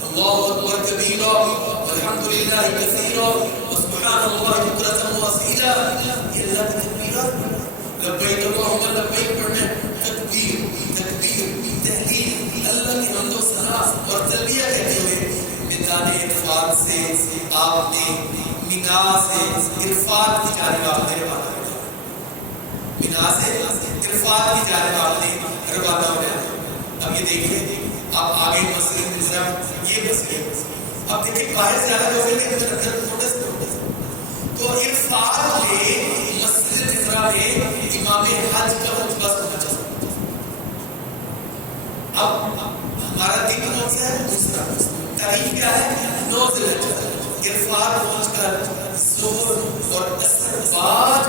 اللہ اکبر کبیرا والحمد للہ کثیرا وسبحان اللہ بکرۃ واصیلا. یہ اللہ کی تکبیرات. لبیک اللہم لبیک پڑھنا. تکبیر تکبیر تحلیل اللہ کی حمد و ثنا اور تلبیہ کہتے ہوئے میدان عرفات سے آپ نے مینا سے عرفات کی جانب آپ نے روانہ ہو. مینا سے عرفات کی جانب آپ نے روانہ ہو جانا. اب یہ دیکھیں آپ آگے مسجد نظام یہ مسجد. اب دیکھیں باہر سے زیادہ لوگ ہیں کہ اندر نوٹس تو عرفات میں مسجد نظام میں امام حج کا خطبہ سنا چاہتا. اب ہمارا دن کون سا ہے؟ دوسرا. تاریخ کیا ہے؟ 9 ذی الحجہ. عرفات پہنچ کر ظہر اور عصر بعد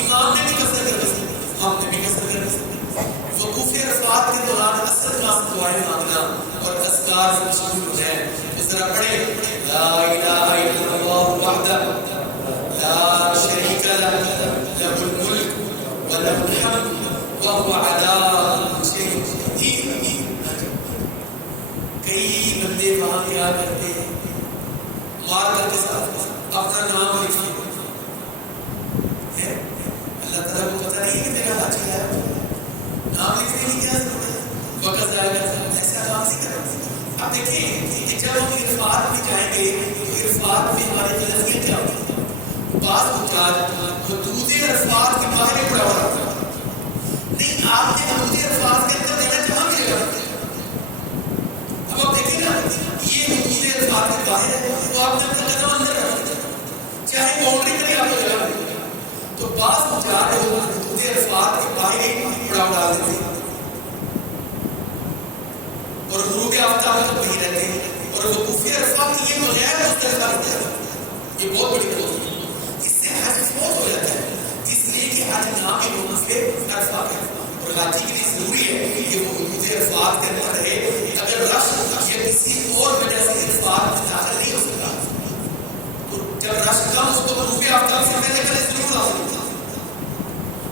امام نے بھی قصر کر دی، ہم نے بھی قصر کر دی. وقوف عرفات کے دوران عصر نام دعائیں مانگنا اور اذکار سے مشغول ہو جائیں. اس طرح پڑھے لا الہ الا اللہ وحدہ لا شریک لہ لہ الملک ولہ الحمد وہو علی کل شیء قدیر. کئی بندے وہاں کیا کرتے ہیں مارکر کے ساتھ اپنا نام لکھتے ہیں. اللہ تعالیٰ کو پتہ نہیں کہ میرا حج ہے. نام لکھنے کی کیا ضرورت ہے؟ وقت ضائع کرنا ایسا کام نہیں کرنا. اب دیکھیں کہ جب ہم عرفات میں جائیں گے تو عرفات میں ہماری غلطیاں کیا ہوتی ہیں. بعض حجاج حدود عرفات کے باہر پڑا ہوا رہتا ہے. نہیں آپ نے حدود عرفات کے اندر دینا جہاں بھی جگہ ہوتی ہے. اب آپ دیکھیں نا یہ حدود عرفات کے باہر ہے تو آپ نے اپنا قدم اندر رکھ دیا چاہے باؤنڈری پر ہی آپ کو جگہ ملے. تو بعض حجاج حدود عرفات کے باہر ہی پڑاؤ ڈال دیتے ہیں اور غروب آفتاب تک وہیں رہتے ہیں. اور وقوف عرفات یہ بغیر مزدلفہ ہوتا ہے. یہ بہت بڑی بات ہے. اس سے حج فوت ہو جاتا ہے اس لیے کہ حج نام ہی وقوف عرفات ہے. اور حاجی کے لیے ضروری ہے کہ وہ حدود عرفات کے اندر رہے. اگر رش یا کسی اور وجہ سے عرفات میں داخل نہیں ہو سکتا تو جب رش کم ہو تو غروب آفتاب سے پہلے ضرور آ سکتا.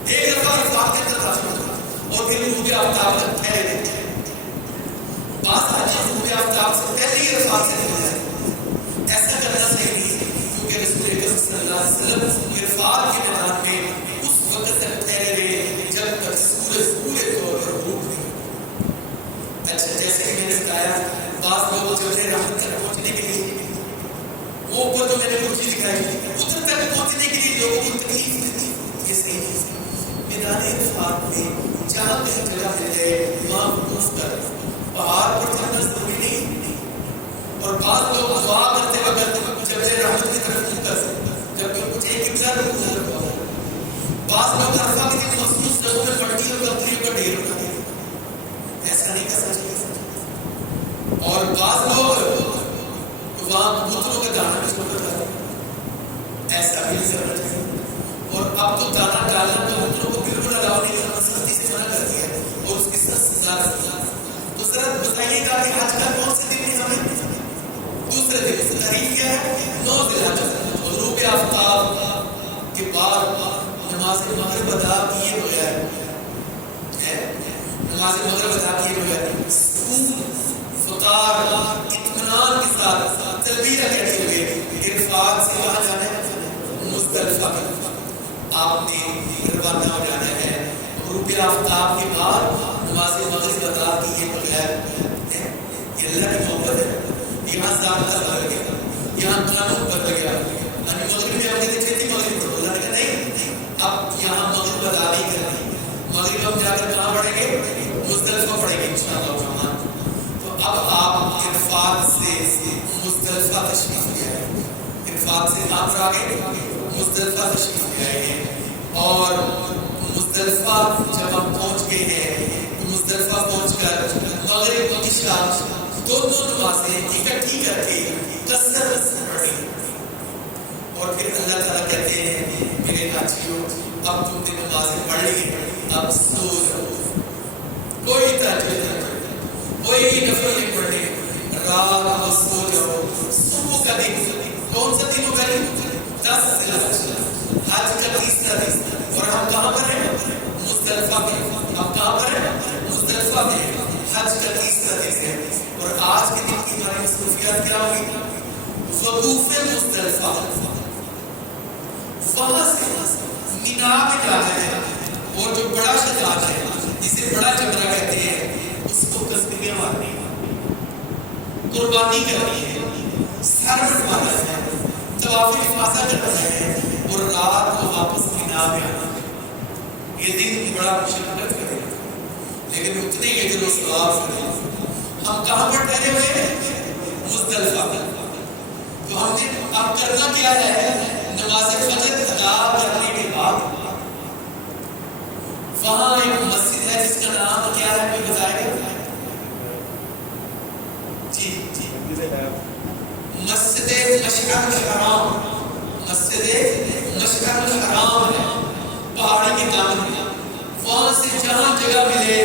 ایک دفعہ عرفات کے اندر رش ہوتا اور پھر غروب آفتاب تک ٹھہرے رہتے ہیں. بعض حاجی غروب آفتاب سے پہلے ہی عرفات سے نکل جاتے ہیں. ایسا کرنا صحیح نہیں ہے کیونکہ رسول صلی اللہ علیہ وسلم عرفات کے میدان میں اس وقت تک ٹھہرے رہے جب تک سورج پورے طور پر غروب نہیں ہوا۔ اچھا، جیسے کہ میں نے بتایا بعض لوگ جبل رحمت تک پہنچنے کے لیے وہ اوپر تو میں نے کچھ دکھائی، ادھر تک پہنچنے کے لیے لوگوں کو تکلیف دیتی، یہ صحیح ہے۔ میدان عرفات میں جہاں کہیں جگہ مل جائے وہاں وقوف کر، پہاڑ پر چڑھنا ضروری نہیں، اور بعض لوگ دعا کرتے وقت جبل رحمت کی طرف منہ کر سکتے جبکہ کچھ ایک انسان منہ رکھا ہوا ہے۔ بعض لوگ عرفہ کے دن مخصوص جگہوں میں پٹی اور کمپنیوں کا ڈھیر اٹھاتے ہیں، ایسا نہیں کرنا چاہیے۔ اور بعض لوگ وہاں کبوتروں کا دانا بھی چھوڑ کر جاتے ہیں، ایسا بھی نہیں کرنا چاہیے۔ اور اب تو دانا ڈالنا کبوتروں کو بالکل الاؤ نہیں کرنا، سختی سے منع کر دیا ہے اور اس کی سخت سزا رکھی ہے۔ تو ذرا بتائیے گا کہ آج کا کون سے دن میں ہمیں دوسرے دن تاریخ کیا ہے؟ 9 ذی الحجہ، غروب آفتاب کے بعد نماز مغرب ادا کیے بغیر نماز مغرب ادا کیے بغیر سکون فطار اطمینان کے ساتھ تلبیہ کہتے ہوئے عرفات سے کہاں جانا ہے؟ مزدلفہ آپ نے روانہ ہو جانا ہے۔ غروب آفتاب کے بعد نماز مغرب ادا کیے بغیر، یہ اللہ کی محبت ہے۔ یہاں ضابطہ بدل گیا، یہاں قانون بدل گیا، مغرب میں ہم کہتے چھتی مغرب پڑھو، اللہ نے کہا نہیں، اب یہاں مغرب ادا نہیں کرنی، مغرب ہم جا کر کہاں پڑھیں گے؟ مزدلفہ پڑھیں گے انشاءاللہ الرحمن۔ تو اب آپ عرفات سے مزدلفہ تشریف لے آئے، عرفات سے کہاں پر آگے؟ مزدلفہ تشریف لے آئے ہیں، اور مزدلفہ جب ہم پہنچ گئے ہیں تو مزدلفہ پہنچ کر مغرب و عشاء دونوں نمازیں اکٹھی کر کے کثرت سے پڑھی، اور پھر اللہ تعالیٰ کہتے ہیں میرے حاجیوں اب تم نے نمازیں پڑھ لی، اب سو جاؤ، کوئی تہجد نہ کرو، کوئی نفل نہیں پڑھنے، رات کو سو جاؤ۔ صبح کا دن کون سا دن ہوگا؟ 10 ذی الحجہ، حج کا تیسرا دن، اور ہم کہاں پر ہیں؟ مزدلفہ میں۔ ہم کہاں پر ہیں؟ مزدلفہ میں، حج کا تیسرا دن ہے، اور آج کے دن کی ہماری مصروفیات کیا ہوگی؟ وقوف مزدلفہ، وہاں سے مینا میں جانا ہے، اور جو بڑا شتاب ہے جسے بڑا جمرہ کہتے ہیں اس کو تسبیحیں مارنی، قربانی کرنی ہے، سر بنوانا ہے، طواف افاضہ کرنا ہے، اور رات کو واپس مینا میں آنا۔ یہ دن بڑا مشقت کرے گا لیکن اتنے ہی اجر و ثواب کرے گا۔ ہم کہاں پر ٹھہرے ہوئے ہیں؟ مزدلفہ میں۔ تو ہم نے اب کرنا کیا ہے؟ نماز فجر ادا کرنے کے بعد وہاں ایک مسجد ہے جس کا نام کیا ہے؟ کوئی بتائے گا؟ جی مسجد مشعر الحرام، مسجد مشعر الحرام ہے پہاڑی کے دامن میں۔ وہاں سے جہاں جگہ ملے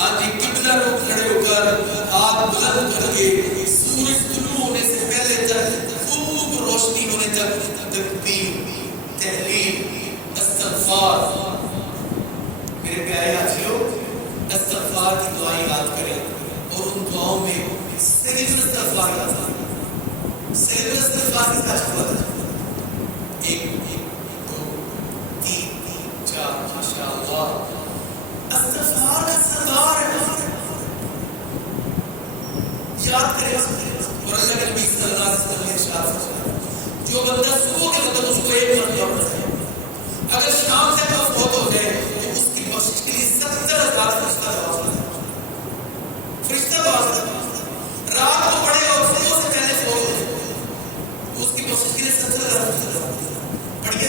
آج قبلہ رخ کھڑے ہو کر ہاتھ بلند کر کے سورج طلوع ہونے سے پہلے تک خوب روشنی ہونے تک تکبیر، تحلیل، استغفار، میرے پیارے حاجیوں استغفار کی دعائیں یاد کریں، اور ان دعاؤں میں سید الاستغفار یاد کریں۔ سید الاستغفار کی ساتھ ہوا تھا 1 2 3 4 ماشاءاللہ، استغفار کا سردار ہے، یاد کریں۔ اور اللہ کے نبی صلی اللہ علیہ وسلم نے ارشاد فرمایا جو بندہ صبح کے وقت اس کو ایک مرتبہ پڑھے، اگر شام سے وہ فوت ہو جائے تو اس کی بخشش کے لیے 70,000 فرشتہ دعا کرتا ہے، فرشتہ دعا کرتا ہے۔ رات کو پڑھے اور صبح سے پہلے فوت ہو جائے تو اس کی بخشش کے لیے 70,000 فرشتہ دعا کرتا ہے۔ پڑھیے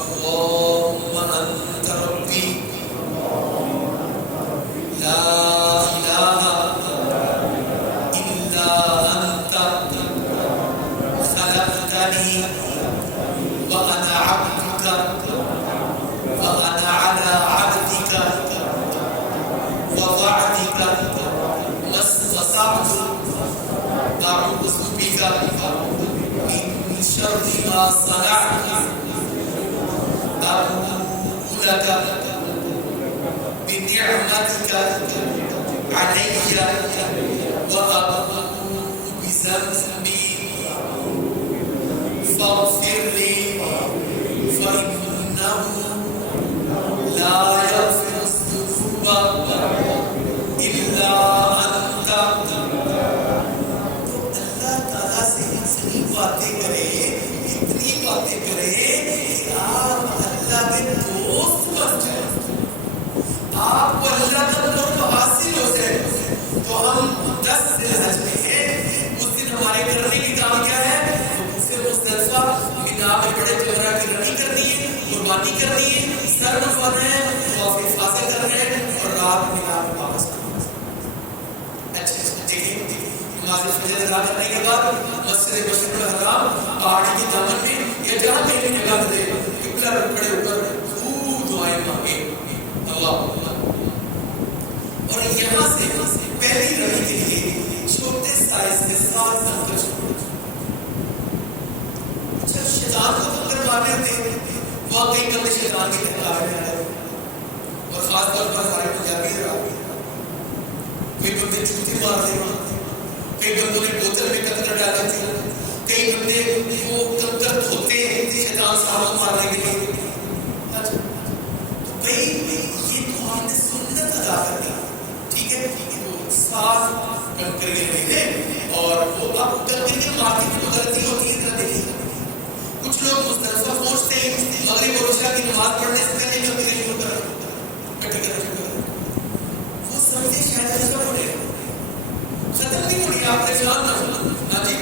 اللہم انت ربی لا الہ الا انت خلقتنی وانا عبدک وانا علی عهدک ووعدک ما استطعت اعوذ بک من شر ما صنعت ابوء لک بنعمتك علي وأبوء بذنبي فاغفر لي کرنی ہے، سر منڈوانا ہے، طواف افاضہ کرنا ہے اور رات مینا میں واپس آنا ہے۔ اچھا دیکھیں، نماز فجر ادا کرنے کے بعد مسجد مشرق الحرام پہاڑی کے دامن میں یا جہاں پہ بھی جگہ ملے قبلہ رخ کھڑے ہو کر خوب دعائیں مانگے اللہ اکبر۔ اور یہاں سے پہلی رمی کے لیے چھوٹے سائز کے 7 پتھر چھوڑے۔ اچھا شیطان کو پتھر مارنے تھے، واقعی بندے شیطان کے بہکاوے میں آ گئے، اور خاص طور پر ہمارے پنجابی حضرات، کوئی بندے جوتے مار دے، کئی بندوں نے بوتل میں کنکر ڈالے تھے، کئی بندے وہ کنکر دھوتے ہیں شیطان صاحب مارنے کے لیے۔ اچھا تو بھائی یہ تو ہم نے سنت ادا کر دی، ٹھیک ہے، وہ 7 کنکر کے لیے اور وہ اب کنکر کے مارنے میں غلطی ہوتی ہے۔ ذرا دیکھیے کچھ لوگ مستلزمہ پہنچتے ہیں مغرب اور عشاء کی نماز پڑھنے سے پہلے کنکر شروع کر وہ سمجھے شاید ایسا پڑے ختم نہیں ہوئی آپ نے جاننا۔ ہاں جی،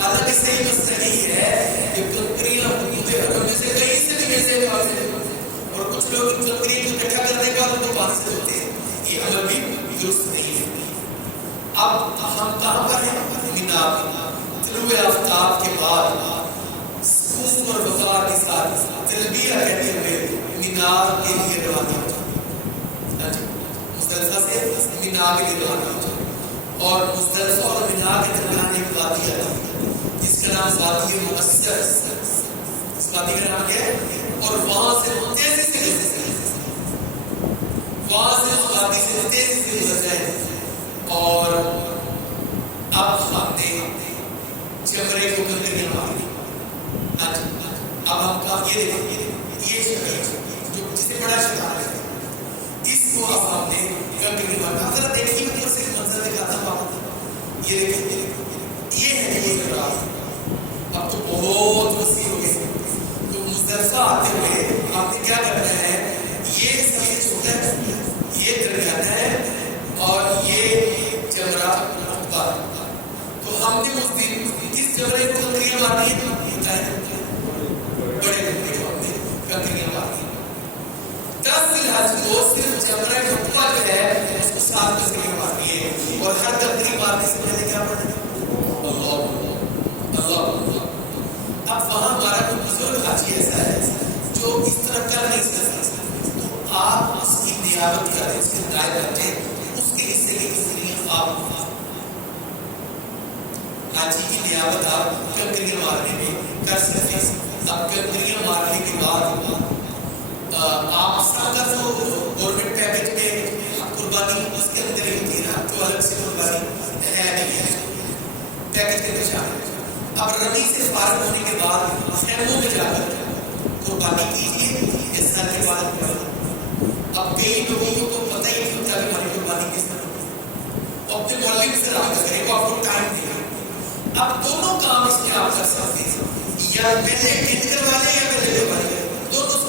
حالانکہ صحیح مسئلہ نہیں ہے کہ کنکریاں حدود حرم میں سے کہیں سے بھی ویسے پاتے ہیں اور کچھ لوگ کنکریاں کو اکٹھا کرنے کے بعد ان کو پانی سے دھوتے ہیں، یہ عمل بھی درست نہیں ہے۔ اب ہم کہاں پر ہیں؟ مینا طلوع آفتاب کے بعد سکون اور وقار کے ساتھ تلبیہ کہتے ہوئے مینا کے لیے روانہ ہو جائیں۔ ہاں جی، مزدلفہ سے مینا کے لیے روانہ ہو جائیں، اور مزدلفہ اور مینا کے درمیان ایک وادی آتی ہے جس کا نام وادی مؤثر، اس وادی کا نام کیا ہے؟ اور وہاں سے تیزی سے گزر جائیں اور اب ہم نے جمرے کو کنکریاں ماری۔ اب ہم کہاں یہ دیکھیں، یہ جگہ جو جسے بڑا شیطان ہے اس کو اب ہم نے کنکریاں ماری۔ اب ذرا دیکھیے اوپر سے منظر دکھاتا ہوں، یہ دیکھیں، یہ ہے یہ جگہ اب تو بہت وسیع ہو گئی۔ تو مزدلفہ آتے ہوئے آپ نے کیا کرنا ہے، یہ سب سے چھوٹا ہے، یہ درمیانہ ہے اور یہ جمرہ عقبہ۔ تو ہم نے اس دن اس جمرے کو کنکریاں مارنی ہے، بڑے جمرے کو ہم نے کنکریاں مارنی ہے۔ 10 ذی الحج کو صرف جمرہ عقبہ جو ہے اس کو 7 کنکریاں مارنی ہے، اور ہر کنکری مارنے سے پہلے کیا پڑھنا ہے؟ اللہ اللہ۔ اب وہاں ہمارا کوئی بزرگ حاجی ایسا ہے جو اس طرح کر نہیں سکتا، تو آپ اس کی نیابت کریں، اس کی ہدایت کریں، اس کے حصے کی کنکریاں آپ حاجی کی نیابت آپ کنکریاں مارنے میں کر سکتے ہیں۔ اب کنکریاں مارنے کے بعد آپ سب کا جو گورنمنٹ پیکج میں قربانی اس کے اندر ہی ہوتی ہے نا، جو الگ سے قربانی ہے نہیں ہے پیکج کے اندر شامل۔ اب رمی سے فارغ ہونے کے بعد خیموں میں جا کر قربانی کیجیے یا سال کے بعد قربانی۔ اب کئی لوگوں کو تو پتہ ہی نہیں ہوتا کہ ہماری قربانی کس طرح، وہ اپنے معلم سے رابطہ کریں، وہ آپ کو ٹائم دیں۔ اب دونوں کام اس میں آپ کر سکتے ہیں، یا پہلے گنت کروا لیں یا پہلے قربانی کریں، دونوں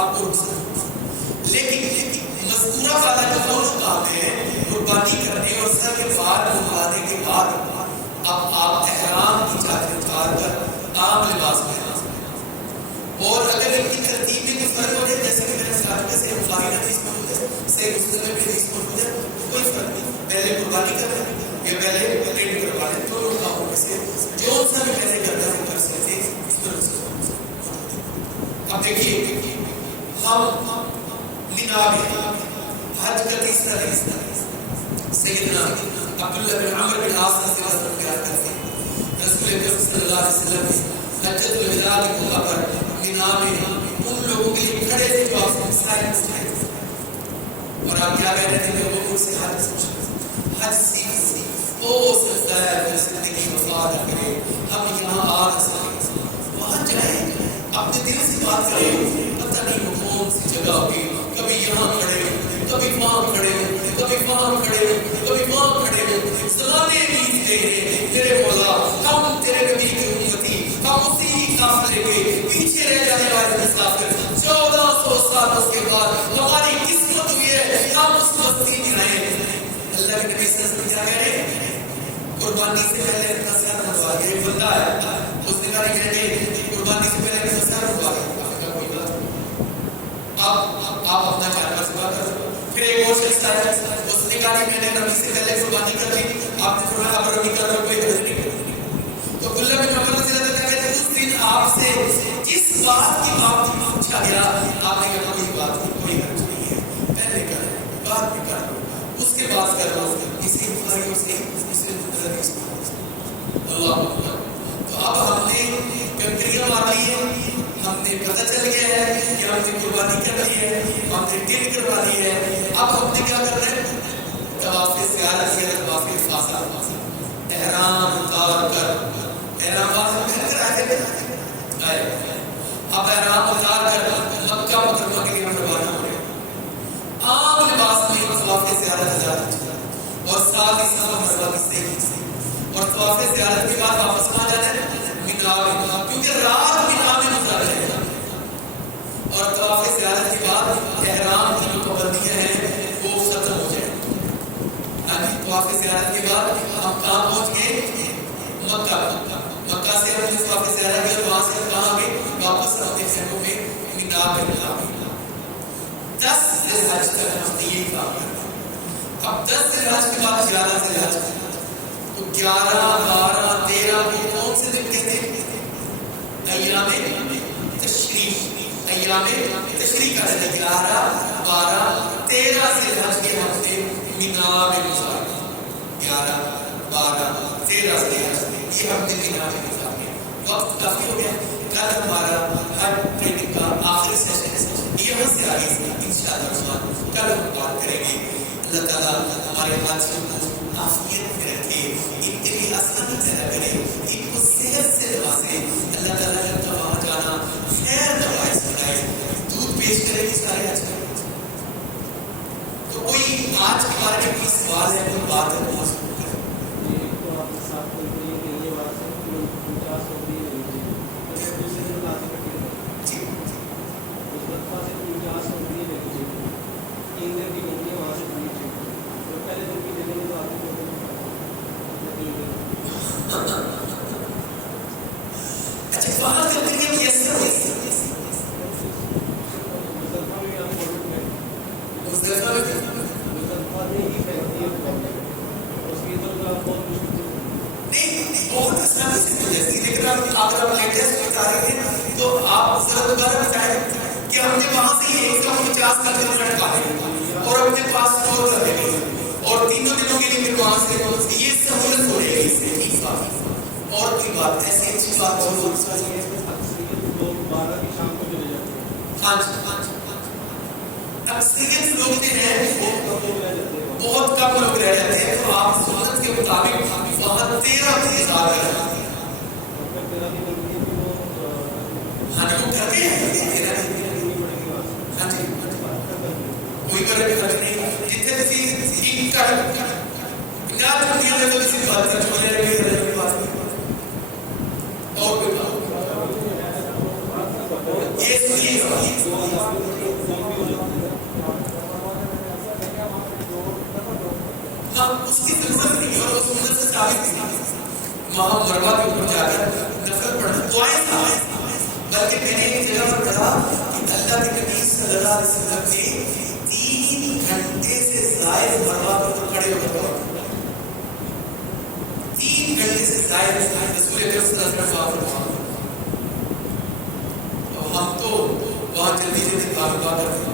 آپ کو رک سکتے ہیں۔ لیکن مذکورہ والا جو دونوں کام ہے قربانی کرنے اور سر کے بال منڈوانے کے بعد اب آپ احرام کی چادر اتار کر عام لباس میں، اور اگر ان کی ترتیب میں کوئی فرق ہو جائے، جیسے کہ میرے ساتھ میں سے بخاری حدیث موجود ہے، صحیح مسلم میں حدیث موجود ہے، تو کوئی فرق نہیں، پہلے قربانی کریں یا پہلے پلیٹ کروا لیں، دونوں کاموں میں سے جو سا بھی پہلے کرتا ہے کر سکتے ہیں اس طرح سے۔ اب دیکھیے ہم مینا میں حج کا تیسرا دن سیدنا عبداللہ بن عمرو بن عاص سے رسول بیان کرتے ہیں، رسول اکرم صلی اللہ علیہ وسلم حجۃ الوداع کے موقع پر مینا میں ان لوگوں کے لیے کھڑے تھے جو آپ سے مسائل پوچھ رہے تھے، اور آپ کیا کہہ رہے تھے کہ لوگوں سے حج سیکھ وہ سکتا ہے کہ زندگی وفاد کرے، ہم یہاں آ نہ سکیں، وہاں جائیں اپنے دل سے بات کریں، پتہ نہیں وہ کون سی جگہ ہوگی، کبھی یہاں کھڑے ہو، کبھی وہاں کھڑے ہو، کبھی وہاں کھڑے ہو، کبھی وہاں کھڑے ہو، زمانے بیت گئے ہیں تیرے مولا، ہم تیرے نبی کی امتی، ہم اسی قافلے کے پیچھے رہ جانے والے مسافر، 1400 سالوں کے بعد ہماری قسمت ہوئی ہے ہم اس بستی میں رہیں۔ اللہ کے نبی صلی اللہ علیہ وسلم کیا کہہ رہے ہیں؟ قربانی سے پہلے اپنا سر منڈوا لیا، ایک بندہ ہے اس نے کہا کہ قربانی سے پہلے اپنا سر منڈوا لیا، کوئی بات اب آپ اپنا جانور ذبح کر دو. پھر ایک اور شخص آیا, اس نے کہا میں نے نبی سے پہلے قربانی کر لی, آپ نے فرمایا اب ربی کر رہا کوئی حرج نہیں کرتی. تو عبداللہ بن عمر رضی اللہ عنہ کہتے اس دن آپ سے جس بات کی بات پوچھا گیا آپ نے کہا کوئی بات نہیں, کوئی حرج نہیں ہے, پہلے کر بات بھی کر لو, اس کے بعد کر لو. اسی بخاری اور صحیح مسلم حدیث اللہ اکبر. تو اب ہم نے کنکریاں مار لی ہیں, ہم نے پتہ چل گیا ہے کہ ہم نے قربانی کر لی ہے, ہم نے ٹل کروا لی ہے. اب ہم نے کیا کرنا ہے؟ طواف زیارت یا طواف افاضہ, احرام اتار کر احرام پہن کر آئے. اب احرام اتار کر مکہ مکرمہ کے لیے روانہ ہو رہے ہیں. عام لباس میں طواف زیارت اجازت اور ساتھ ہی سب مروا کی صحیح اور طواف زیارت کے بعد واپس آ جانا ہے مینا میں, کیونکہ رات مینا میں گزار جائے گا. اور طواف زیارت کے بعد احرام کی جو پابندیاں ہیں وہ ختم ہو جائیں. طواف زیارت کے بعد ہم کہاں پہنچ گئے؟ مکہ. مکہ سے ہم نے طواف زیارت کیا, وہاں سے ہم کہاں گئے؟ واپس اپنے شہروں میں مینا میں ملا. 10 ذی الحج تک ہم نے یہی کام کرنا. اب 10 ذی الحج کے بعد 11 ذی الحج, تو 11 12 13 کو کون سے دن کہتے ہیں؟ ایام تشریق. ایام تشریق کا دن 11 12 13 ذی الحج کے ہفتے مینا میں گزارنا. 11 12 13 ذی الحج یہ ہفتے مینا میں گزارنے. وقت کافی ہو گیا. کل ہمارا ہر ٹریننگ کا آخری سیشن یہاں سے آگے انشاءاللہ کل ہم بات کریں گے. اللہ تعالیٰ ہمارے حاجیوں کو عافیت میں رکھے, ان کے لیے آسانی پیدا کرے, ان کو صحت سے نوازے. اللہ تعالیٰ کا وہاں جانا خیر کا باعث بنائے. دودھ پیش کرے گی سارے آج کل. تو کوئی آج کے بارے میں کوئی سوال ہے, کوئی بات ہے تو بہت کم لوگ رہ جاتے ہیں. تو آپ سنت کے مطابق وہاں 13 دن زیادہ ہے. ہاں جی وہ کرتے ہیں. ہاں جی کوئی کرے بھی خرچ نہیں. جتنے کسی کا بنیاد دنیا میں تو کسی بات نہیں چھوڑے رہے کوئی بات نہیں. اور کوئی بات یہ سنیے اس کی ضرورت نہیں اور اس مدد سے ثابت نہیں. وہاں مروا کے اوپر جا کر نفل پڑھنا دعائیں ثابت, بلکہ میں نے ایک جگہ پر پڑھا کہ اللہ کے نبی صلی اللہ علیہ وسلم نے 3 گھنٹے سے زائد مروا کے اوپر کھڑے ہو کر دعا کی. 3 گھنٹے سے زائد رسول اکرم صلی اللہ علیہ وسلم دعا. ہم تو وہاں جلدی جلدی دعا کرتے ہیں.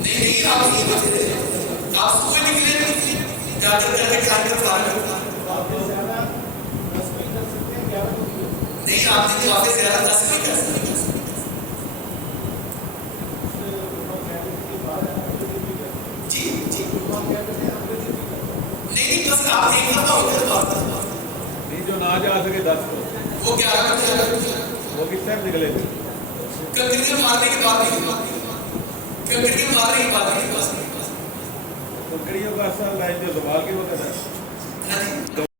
نہیں آپ کوئی نکلے جا کر کھانے کا فارغ نہیں. آپ نے واقع زیادہ دس نہیں کر سکتے. جی جی نہیں بس آپ ایک دفعہ ہو گیا نہیں جو نہ جا سکے 10 وہ 11 وہ کس ٹائم نکلے تھے. کنکریاں مارنے کے بعد نہیں, کنکریاں مارنے کے بعد نہیں. کنکریوں کا اثر لائن جو سوال کے وقت ہے.